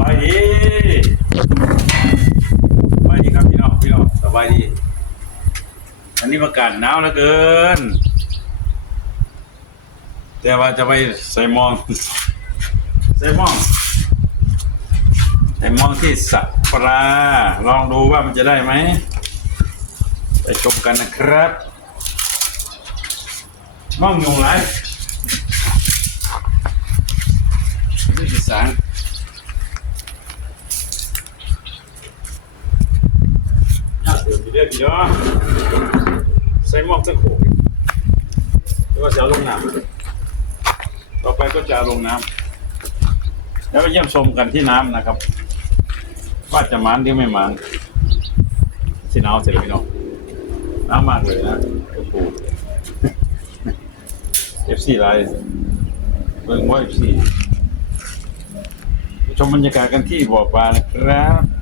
บายดีสบายดีครับพี่น้องพี่น้องสบายดี อันนี้อากาศหนาวเหลือเกิน แต่ว่าจะไปใส่มองใส่มองใส่มองที่สระปลาลองดูว่ามันจะได้ไหม ไปชมกันนะครับมองยงไรนี่คือสาร น่าเดือดเดือดเยอะใส่หมอกสักโขกแล้วก็จะลงน้ำต่อไปก็จะเอาลงน้ำแล้วไปเยี่ยมชมกันที่น้ำนะครับว่าจะมันหรือไม่มันสิหนาวเสร็จแล้วพี่น้องน้ำมากเลยนะโอ้โห FC ไลน์เบิ่งว่า FC ไปชมบรรยากาศกันที่บ่อปลานะครับ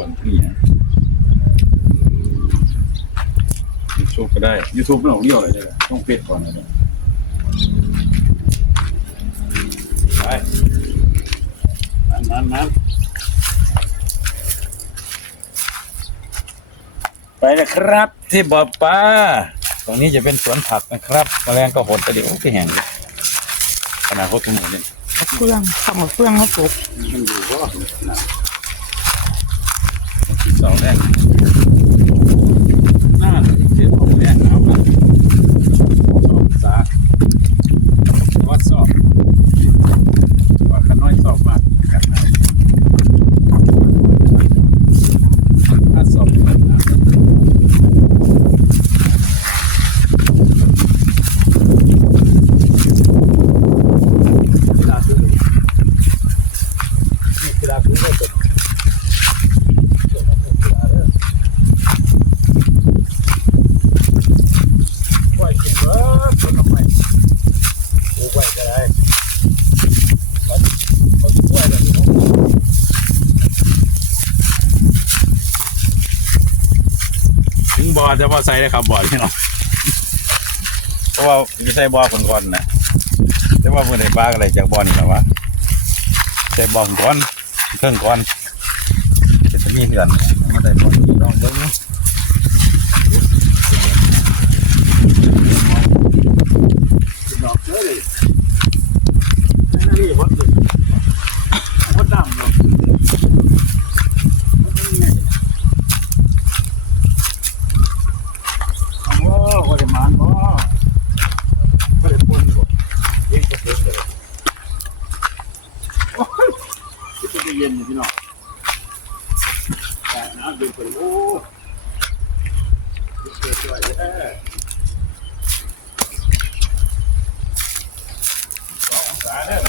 วันที่นะยูทูบก็ได้ยูทูบไม่ต้องเรียกอะไรเลยต้องเฟซก่อนนะไปนั่นนั่นนั่นไปนะครับ ที่บ่อปลาตรงนี้จะเป็นสวนผักนะครับแมลงก็หดแต่เดี๋ยวก็แห้งเลยขนาดโคตรหมดเลยเฟืองทำกับเฟืองเขาปลูกมันอยู่ก็นะที่ สองแรกน่าเสียผมเนี่ยเอามาสอบสาว่าสอบว่าขน้อยสอบมากกันนะถ้าสอบกันนะเวลาซื้อนี่เวลาซื้อก็จบ ไหวกินเบิร์ด คนทำไมกูไหวก็ได้เขาเขาไหวแบบนี้ถึงบอจะว่าใส่ได้ครับบอลนี่เนาะเพราะว่าไม่ใช่บอลคนก่อนนะแต่ว่าเมื่อไหร่ปลาอะไรจากบอลนี่หรอวะใส่บอคนก่อนเครื่องก่อนจะมีเหือนมาได้บอนี่น้องเบิ้ง ดอกเลย นี่วัดเลยวัดดำเนาะโอ้ก็จะมานบ่ก็จะปนบ่เย็นก็เต็มเลยโอ้ยที่จะเย็นยู่พี่น้องแต่น้ำเย็นไปโอ้ยเกิดอะไรแท้สององศาเนี่ย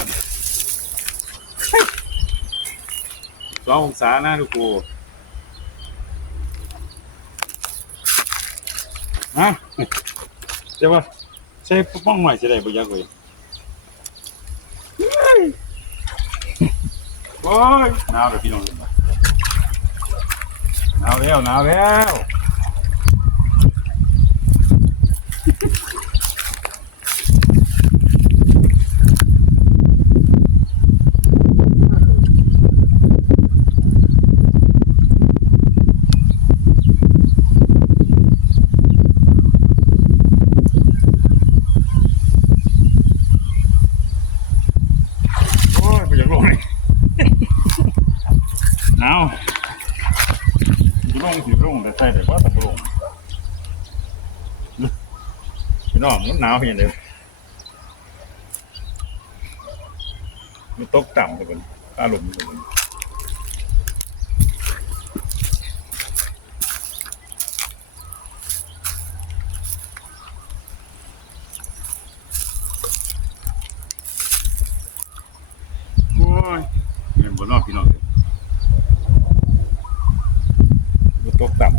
สององศานะทุกคนฮะเดี๋ยวว่าใช้ป้องใหม่จะได้บ่ยักเลยโอ้ยหนาวเลยพี่น้องหนาวแล้วหนาวแล้วโอ้ยบ่อยากลงเลย หนาวสิลงสิลงแต่ใส่แต่ว่าแต่บ่ลงพี่น้องมันหนาวเพียงเดียวมันตกต่ำทุกคนอารมณ์ทุกคนโอ้ยเงินบนนอกพี่น้องเลยมันตกต่ำ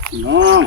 น้อง